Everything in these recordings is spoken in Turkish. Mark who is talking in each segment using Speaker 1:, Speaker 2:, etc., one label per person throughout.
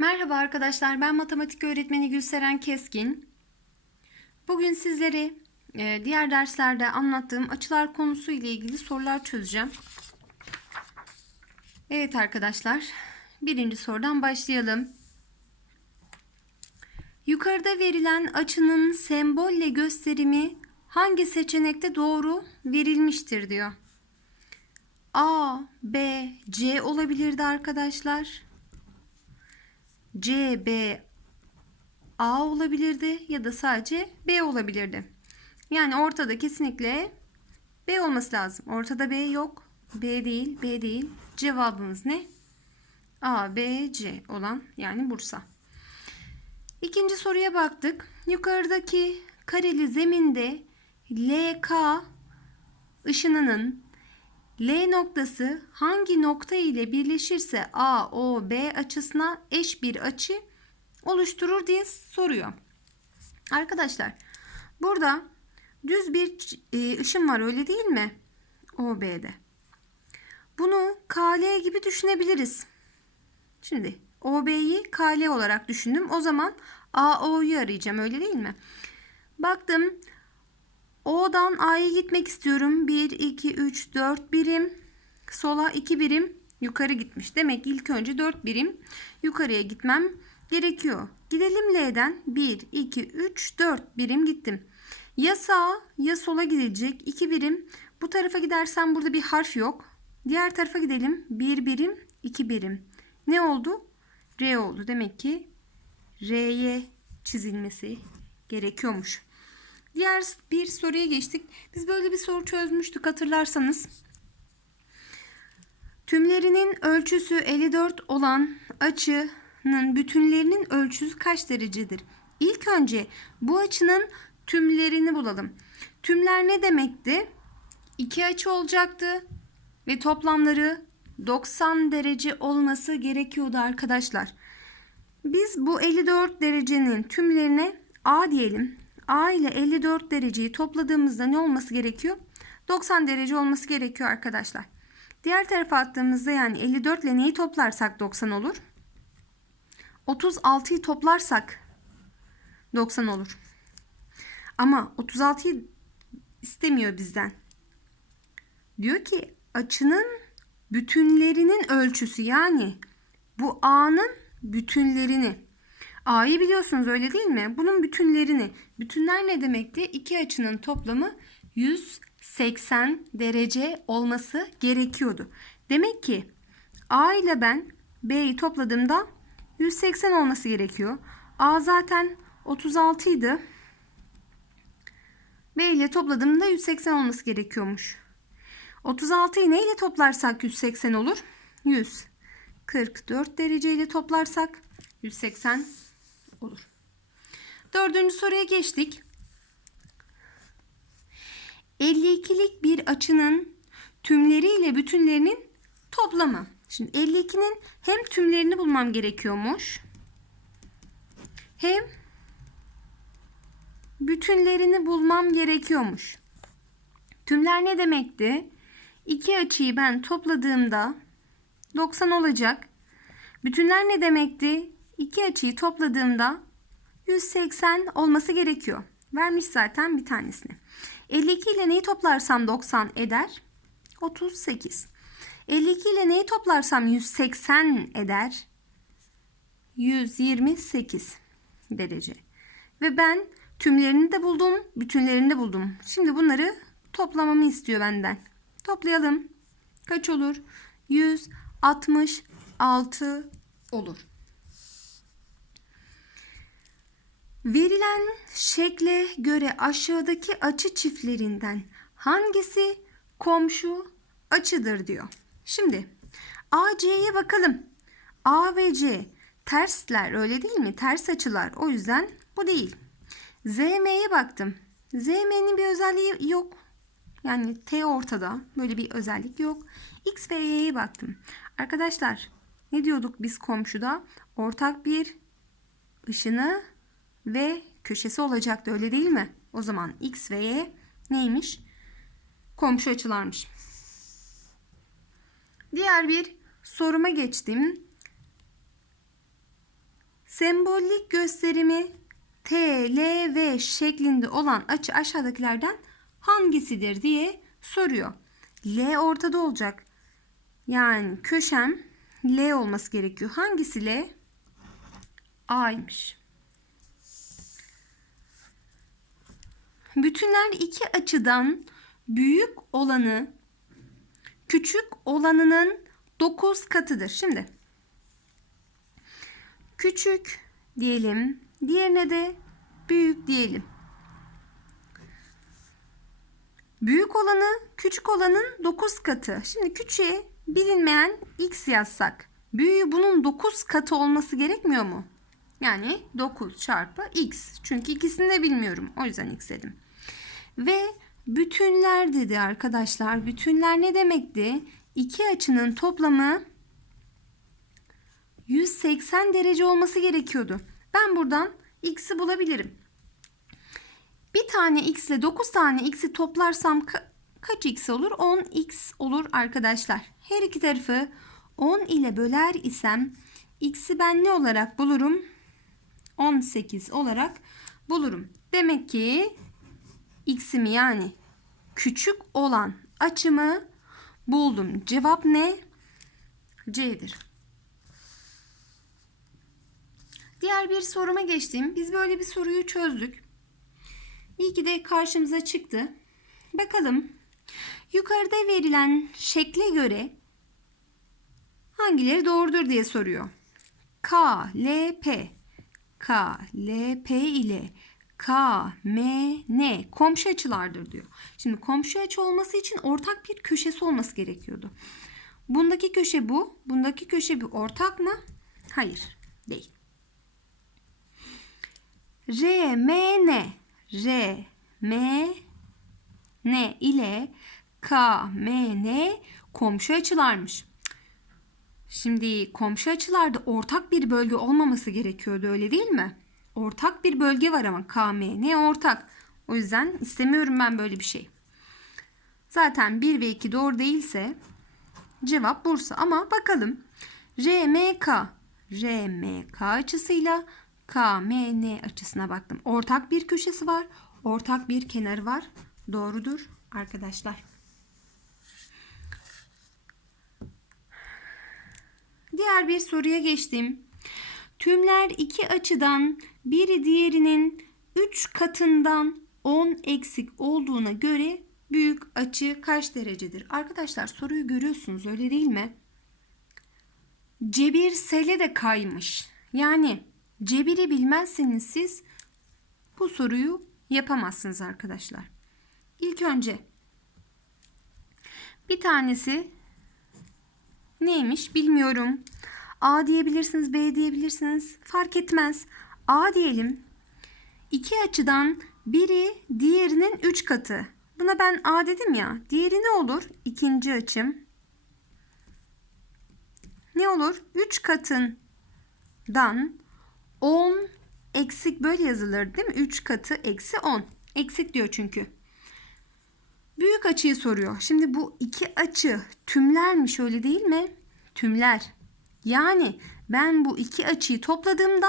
Speaker 1: Merhaba arkadaşlar, ben matematik öğretmeni Gülseren Keskin. Bugün sizlere e, diğer derslerde anlattığım açılar konusu ile ilgili sorular çözeceğim. Evet arkadaşlar, birinci sorudan başlayalım. Yukarıda verilen açının sembolle gösterimi hangi seçenekte doğru verilmiştir diyor. A, B, C olabilirdi arkadaşlar. C, B, A olabilirdi ya da sadece B olabilirdi. Yani ortada kesinlikle B olması lazım. Ortada B yok. B değil, B değil. Cevabımız ne? A, B, C olan yani Bursa. İkinci soruya baktık. Yukarıdaki kareli zeminde LK ışınının L noktası hangi nokta ile birleşirse AOB açısına eş bir açı oluşturur diye soruyor. Arkadaşlar burada düz bir e, ışın var öyle değil mi? OB'de. Bunu KL gibi düşünebiliriz. Şimdi OB'yi KL olarak düşündüm. O zaman AO'yu arayacağım öyle değil mi? Baktım O'dan A'ya gitmek istiyorum. 1, 2, 3, 4 birim. Sola 2 birim yukarı gitmiş. Demek ilk önce 4 birim yukarıya gitmem gerekiyor. Gidelim L'den 1, 2, 3, 4 birim gittim. Ya sağa ya sola gidecek 2 birim. Bu tarafa gidersem burada bir harf yok. Diğer tarafa gidelim. 1 birim, 2 birim. Ne oldu? R oldu. Demek ki R'ye çizilmesi gerekiyormuş. Diğer bir soruya geçtik. Biz böyle bir soru çözmüştük hatırlarsanız. Tümlerinin ölçüsü 54 olan açının bütünlerinin ölçüsü kaç derecedir? İlk önce bu açının tümlerini bulalım. Tümler ne demekti? İki açı olacaktı ve toplamları 90 derece olması gerekiyordu arkadaşlar. Biz bu 54 derecenin tümlerine A diyelim. A ile 54 dereceyi topladığımızda ne olması gerekiyor? 90 derece olması gerekiyor arkadaşlar. Diğer tarafa attığımızda yani 54 ile neyi toplarsak 90 olur? 36'yı toplarsak 90 olur. Ama 36'yı istemiyor bizden. Diyor ki açının bütünlerinin ölçüsü yani bu A'nın bütünlerini A'yı biliyorsunuz öyle değil mi? Bunun bütünlerini. Bütünler ne demekti? İki açının toplamı 180 derece olması gerekiyordu. Demek ki A ile ben B'yi topladığımda 180 olması gerekiyor. A zaten 36 idi. B ile topladığımda 180 olması gerekiyormuş. 36'yı ne ile toplarsak 180 olur? 144 derece ile toplarsak 180 olur. Dördüncü soruya geçtik. 52'lik bir açının tümleri ile bütünlerinin toplamı. Şimdi 52'nin hem tümlerini bulmam gerekiyormuş. Hem bütünlerini bulmam gerekiyormuş. Tümler ne demekti? İki açıyı ben topladığımda 90 olacak. Bütünler ne demekti? İki açıyı topladığımda 180 olması gerekiyor. Vermiş zaten bir tanesini. 52 ile neyi toplarsam 90 eder? 38. 52 ile neyi toplarsam 180 eder? 128 derece. Ve ben tümlerini de buldum, bütünlerini de buldum. Şimdi bunları toplamamı istiyor benden. Toplayalım. Kaç olur? 166 olur. Verilen şekle göre aşağıdaki açı çiftlerinden hangisi komşu açıdır diyor. Şimdi AC'ye bakalım. A ve C tersler öyle değil mi? Ters açılar. O yüzden bu değil. ZM'ye baktım. ZM'nin bir özelliği yok. Yani T ortada. Böyle bir özellik yok. X ve Y'ye baktım. Arkadaşlar ne diyorduk biz komşuda? Ortak bir ışını ve köşesi olacaktı öyle değil mi? O zaman X ve Y neymiş? Komşu açılarmış. Diğer bir soruma geçtim. Sembolik gösterimi T, L, V şeklinde olan açı aşağıdakilerden hangisidir diye soruyor. L ortada olacak. Yani köşem L olması gerekiyor. Hangisi L? A'ymış. Bütünler iki açıdan büyük olanı küçük olanının 9 katıdır. Şimdi küçük diyelim. Diğerine de büyük diyelim. Büyük olanı küçük olanın 9 katı. Şimdi küçüğe bilinmeyen x yazsak. Büyüğü bunun 9 katı olması gerekmiyor mu? Yani 9 çarpı x. Çünkü ikisini de bilmiyorum. O yüzden x dedim. Ve bütünler dedi arkadaşlar. Bütünler ne demekti? İki açının toplamı 180 derece olması gerekiyordu. Ben buradan x'i bulabilirim. Bir tane x ile 9 tane x'i toplarsam ka- kaç x olur? 10x olur arkadaşlar. Her iki tarafı 10 ile böler isem x'i ben ne olarak bulurum? 18 olarak bulurum. Demek ki x'imi yani küçük olan açımı buldum. Cevap ne? C'dir. Diğer bir soruma geçtim. Biz böyle bir soruyu çözdük. İyi ki de karşımıza çıktı. Bakalım yukarıda verilen şekle göre hangileri doğrudur diye soruyor. K, L, P. K, L, P ile K, M, N komşu açılardır diyor. Şimdi komşu açı olması için ortak bir köşesi olması gerekiyordu. Bundaki köşe bu. Bundaki köşe bir ortak mı? Hayır. Değil. R, M, N. R, M, N ile K, M, N komşu açılarmış. Şimdi komşu açılarda ortak bir bölge olmaması gerekiyordu öyle değil mi? Ortak bir bölge var ama K, M, N ortak. O yüzden istemiyorum ben böyle bir şey. Zaten 1 ve 2 doğru değilse cevap Bursa. Ama bakalım. R, M, K. R, M, K açısıyla K, M, N açısına baktım. Ortak bir köşesi var. Ortak bir kenarı var. Doğrudur arkadaşlar. Diğer bir soruya geçtim. Tümler iki açıdan biri diğerinin 3 katından 10 eksik olduğuna göre büyük açı kaç derecedir? Arkadaşlar soruyu görüyorsunuz öyle değil mi? Cebir sele de kaymış. Yani cebiri bilmezseniz siz bu soruyu yapamazsınız arkadaşlar. İlk önce bir tanesi neymiş bilmiyorum. A diyebilirsiniz, B diyebilirsiniz. Fark etmez. A diyelim. İki açıdan biri diğerinin üç katı. Buna ben A dedim ya. Diğeri ne olur? İkinci açım. Ne olur? Üç katından 10 eksik böyle yazılır değil mi? 3 katı eksi 10. Eksik diyor çünkü. Büyük açıyı soruyor. Şimdi bu iki açı tümlermiş öyle değil mi? Tümler. Yani ben bu iki açıyı topladığımda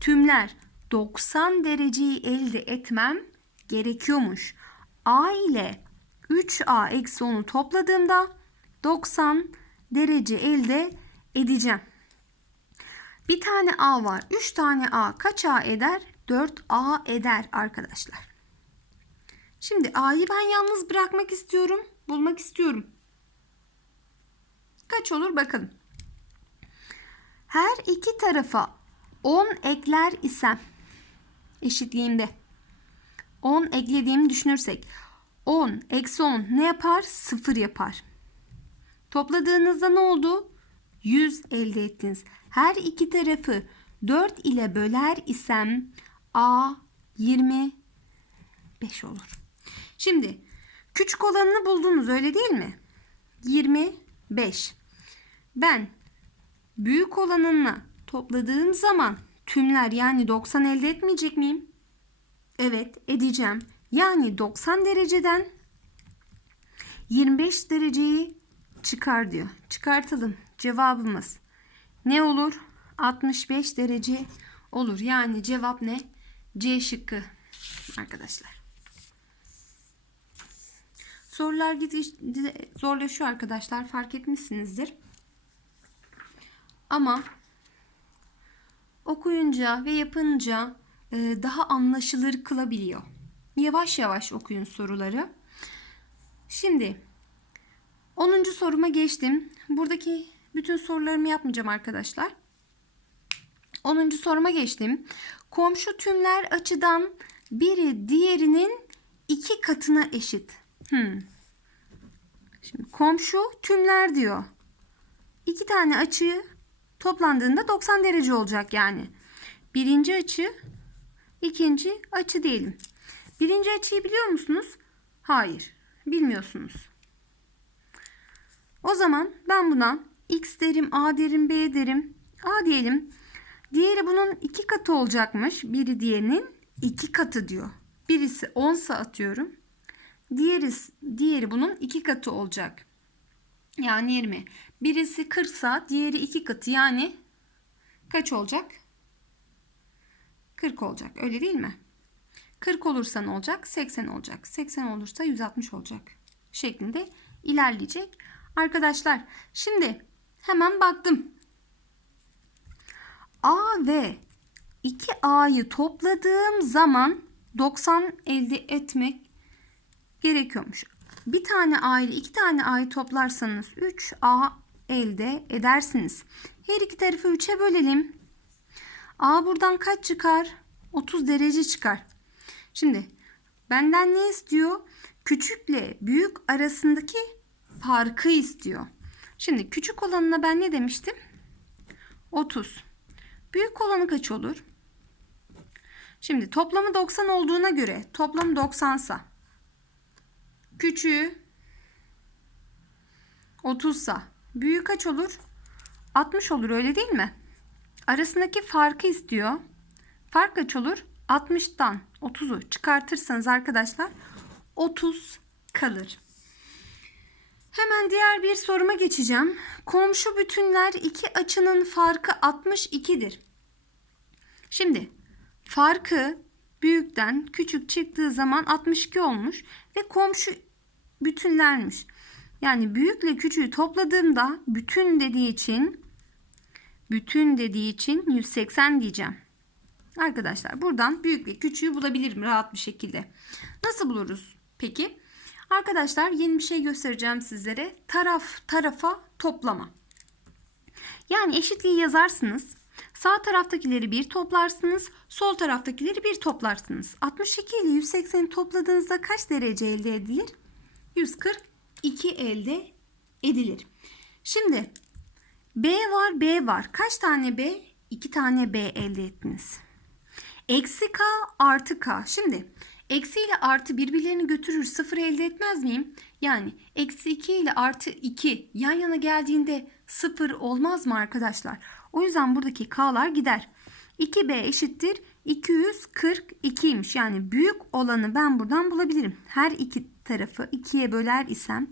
Speaker 1: tümler 90 dereceyi elde etmem gerekiyormuş. A ile 3A eksi 10'u topladığımda 90 derece elde edeceğim. Bir tane A var. 3 tane A kaç A eder? 4A eder arkadaşlar. Şimdi A'yı ben yalnız bırakmak istiyorum. Bulmak istiyorum. Kaç olur bakalım. Her iki tarafa 10 ekler isem eşitliğimde 10 eklediğimi düşünürsek 10 eksi 10 ne yapar? 0 yapar. Topladığınızda ne oldu? 100 elde ettiniz. Her iki tarafı 4 ile böler isem A 25 olur. Şimdi küçük olanını buldunuz öyle değil mi? 25. Ben büyük olanınla topladığım zaman tümler yani 90 elde etmeyecek miyim? Evet edeceğim. Yani 90 dereceden 25 dereceyi çıkar diyor. Çıkartalım. Cevabımız ne olur? 65 derece olur. Yani cevap ne? C şıkkı arkadaşlar. Sorular zorlaşıyor arkadaşlar. Fark etmişsinizdir. Ama okuyunca ve yapınca e, daha anlaşılır kılabiliyor. Yavaş yavaş okuyun soruları. Şimdi 10. soruma geçtim. Buradaki bütün sorularımı yapmayacağım arkadaşlar. 10. soruma geçtim. Komşu tümler açıdan biri diğerinin iki katına eşit. Hmm. Şimdi komşu tümler diyor. İki tane açıyı toplandığında 90 derece olacak yani. Birinci açı, ikinci açı diyelim. Birinci açıyı biliyor musunuz? Hayır, bilmiyorsunuz. O zaman ben buna x derim, a derim, b derim. A diyelim. Diğeri bunun iki katı olacakmış. Biri diğerinin iki katı diyor. Birisi 10 sa atıyorum. Diğeri, diğeri bunun iki katı olacak. Yani 20. Birisi 40 saat, diğeri iki katı. Yani kaç olacak? 40 olacak. Öyle değil mi? 40 olursa ne olacak? 80 olacak. 80 olursa 160 olacak. Şeklinde ilerleyecek. Arkadaşlar şimdi hemen baktım. A ve 2A'yı topladığım zaman 90 elde etmek gerekiyormuş. Bir tane A iki tane A'yı toplarsanız 3A elde edersiniz. Her iki tarafı 3'e bölelim. A buradan kaç çıkar? 30 derece çıkar. Şimdi benden ne istiyor? Küçükle büyük arasındaki farkı istiyor. Şimdi küçük olanına ben ne demiştim? 30. Büyük olanı kaç olur? Şimdi toplamı 90 olduğuna göre toplam 90 sa küçüğü 30 sa büyük kaç olur? 60 olur öyle değil mi? Arasındaki farkı istiyor. Fark kaç olur? 60'tan 30'u çıkartırsanız arkadaşlar 30 kalır. Hemen diğer bir soruma geçeceğim. Komşu bütünler iki açının farkı 62'dir. Şimdi farkı büyükten küçük çıktığı zaman 62 olmuş ve komşu bütünlermiş. Yani büyükle küçüğü topladığımda bütün dediği için bütün dediği için 180 diyeceğim. Arkadaşlar buradan büyük ve küçüğü bulabilirim rahat bir şekilde. Nasıl buluruz peki? Arkadaşlar yeni bir şey göstereceğim sizlere. Taraf tarafa toplama. Yani eşitliği yazarsınız. Sağ taraftakileri bir toplarsınız. Sol taraftakileri bir toplarsınız. 62 ile 180'i topladığınızda kaç derece elde edilir? 142 elde edilir. Şimdi B var B var. Kaç tane B? 2 tane B elde ettiniz. Eksi K artı K. Şimdi eksi ile artı birbirlerini götürür sıfır elde etmez miyim? Yani eksi 2 ile artı 2 yan yana geldiğinde sıfır olmaz mı arkadaşlar? O yüzden buradaki K'lar gider. 2B eşittir 242'ymiş. Yani büyük olanı ben buradan bulabilirim. Her iki tarafı 2'ye böler isem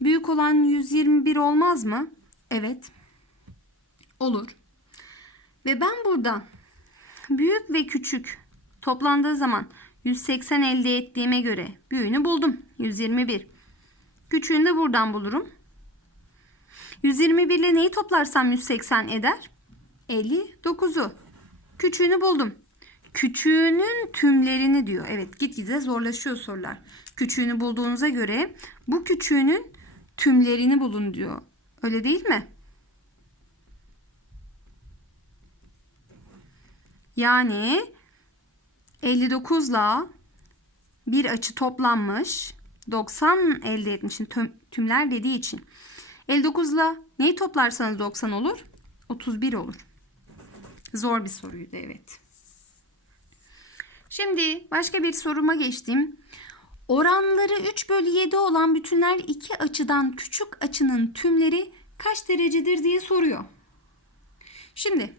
Speaker 1: büyük olan 121 olmaz mı? Evet. Olur. Ve ben buradan büyük ve küçük toplandığı zaman 180 elde ettiğime göre büyüğünü buldum. 121. Küçüğünü de buradan bulurum. 121 ile neyi toplarsam 180 eder? 59'u. Küçüğünü buldum. Küçüğünün tümlerini diyor. Evet gitgide zorlaşıyor sorular. Küçüğünü bulduğunuza göre bu küçüğünün tümlerini bulun diyor. Öyle değil mi? Yani 59 ile bir açı toplanmış. 90 elde etmişim tüm, tümler dediği için. 59 ile neyi toplarsanız 90 olur? 31 olur. Zor bir soruydu evet. Şimdi başka bir soruma geçtim. Oranları 3 bölü 7 olan bütünler iki açıdan küçük açının tümleri kaç derecedir diye soruyor. Şimdi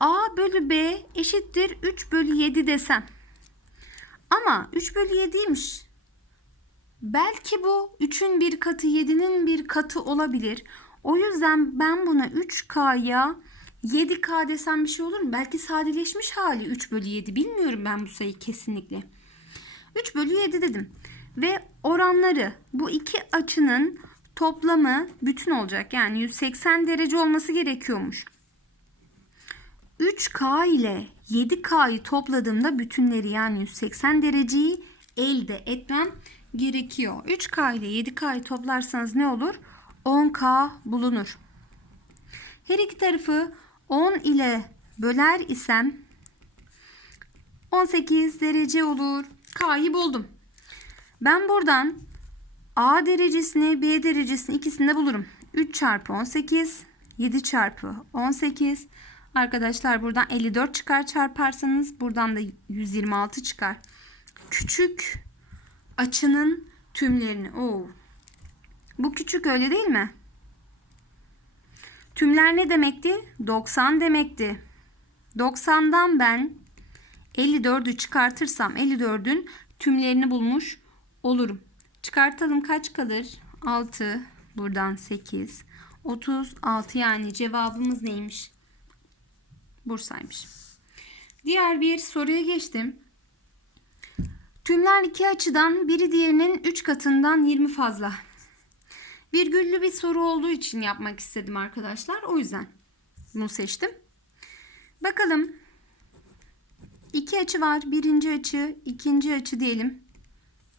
Speaker 1: A bölü B eşittir 3 bölü 7 desem. Ama 3 bölü 7'ymiş. Belki bu 3'ün bir katı 7'nin bir katı olabilir. O yüzden ben buna 3K'ya 7K desem bir şey olur mu? Belki sadeleşmiş hali 3 bölü 7. Bilmiyorum ben bu sayıyı kesinlikle. 3 bölü 7 dedim. Ve oranları bu iki açının toplamı bütün olacak. Yani 180 derece olması gerekiyormuş. 3K ile 7K'yı topladığımda bütünleri yani 180 dereceyi elde etmem gerekiyor. 3K ile 7K'yı toplarsanız ne olur? 10K bulunur. Her iki tarafı 10 ile böler isem 18 derece olur. K'yı buldum. Ben buradan A derecesini, B derecesini ikisini de bulurum. 3 çarpı 18, 7 çarpı 18. Arkadaşlar buradan 54 çıkar çarparsanız buradan da 126 çıkar. Küçük açının tümlerini. Oo. Bu küçük öyle değil mi? Tümler ne demekti? 90 demekti. 90'dan ben 54'ü çıkartırsam 54'ün tümlerini bulmuş olurum. Çıkartalım kaç kalır? 6 buradan 8 36 yani cevabımız neymiş? Bursa'ymış. Diğer bir soruya geçtim. Tümler iki açıdan biri diğerinin 3 katından 20 fazla. Virgüllü bir soru olduğu için yapmak istedim arkadaşlar. O yüzden bunu seçtim. Bakalım. İki açı var. Birinci açı, ikinci açı diyelim.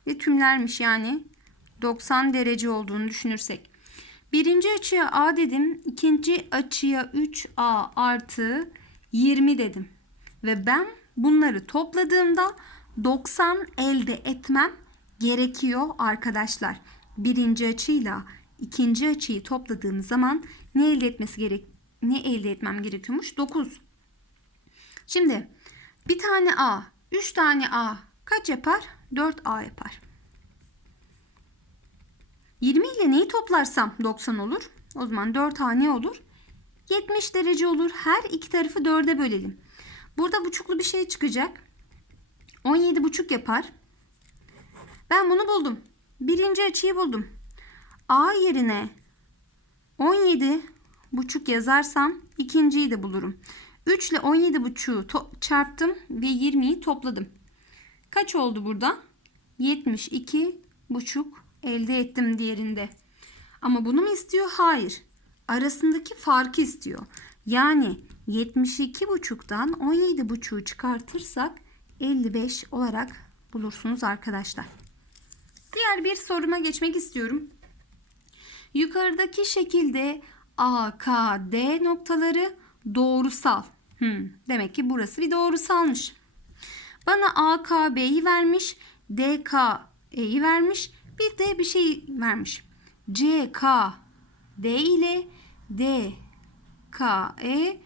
Speaker 1: Ve tümlermiş yani. 90 derece olduğunu düşünürsek. Birinci açıya A dedim. ikinci açıya 3A artı 20 dedim. Ve ben bunları topladığımda 90 elde etmem gerekiyor arkadaşlar. Birinci açıyla ikinci açıyı topladığım zaman ne elde etmesi gerek ne elde etmem gerekiyormuş? 9. Şimdi bir tane A, 3 tane A kaç yapar? 4A yapar. 20 ile neyi toplarsam 90 olur. O zaman 4A ne olur? 70 derece olur. Her iki tarafı 4'e bölelim. Burada buçuklu bir şey çıkacak. 17 buçuk yapar. Ben bunu buldum. Birinci açıyı buldum. A yerine 17 buçuk yazarsam ikinciyi de bulurum. 3 ile 17 buçuğu çarptım ve 20'yi topladım. Kaç oldu burada? 72 buçuk elde ettim diğerinde. Ama bunu mu istiyor? Hayır. Arasındaki farkı istiyor. Yani 72 buçuktan 17 buçuğu çıkartırsak 55 olarak bulursunuz arkadaşlar. Diğer bir soruma geçmek istiyorum. Yukarıdaki şekilde A, K, D noktaları doğrusal. Hmm, demek ki burası bir doğrusalmış. Bana A, K, B'yi vermiş. D, K, E'yi vermiş. Bir de bir şey vermiş. C, K, D ile D, K, E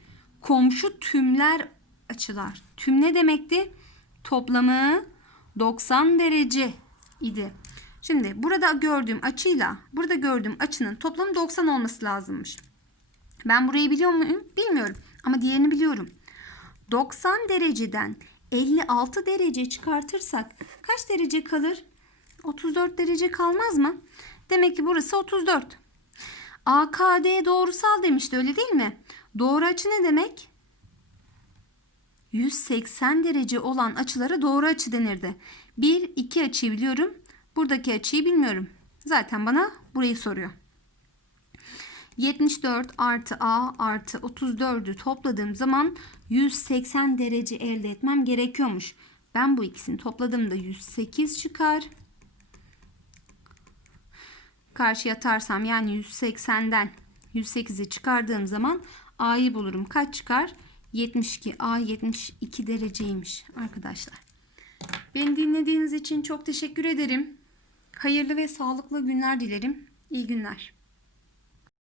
Speaker 1: komşu tümler açılar. Tüm ne demekti? Toplamı 90 derece idi. Şimdi burada gördüğüm açıyla burada gördüğüm açının toplamı 90 olması lazımmış. Ben burayı biliyor muyum? Bilmiyorum. Ama diğerini biliyorum. 90 dereceden 56 derece çıkartırsak kaç derece kalır? 34 derece kalmaz mı? Demek ki burası 34. AKD doğrusal demişti öyle değil mi? Doğru açı ne demek? 180 derece olan açılara doğru açı denirdi. Bir iki açıyı biliyorum. Buradaki açıyı bilmiyorum. Zaten bana burayı soruyor. 74 artı A artı 34'ü topladığım zaman 180 derece elde etmem gerekiyormuş. Ben bu ikisini topladığımda 108 çıkar. Karşıya atarsam yani 180'den 108'i çıkardığım zaman A'yı bulurum. Kaç çıkar? 72. A 72 dereceymiş arkadaşlar. Beni dinlediğiniz için çok teşekkür ederim. Hayırlı ve sağlıklı günler dilerim. İyi günler.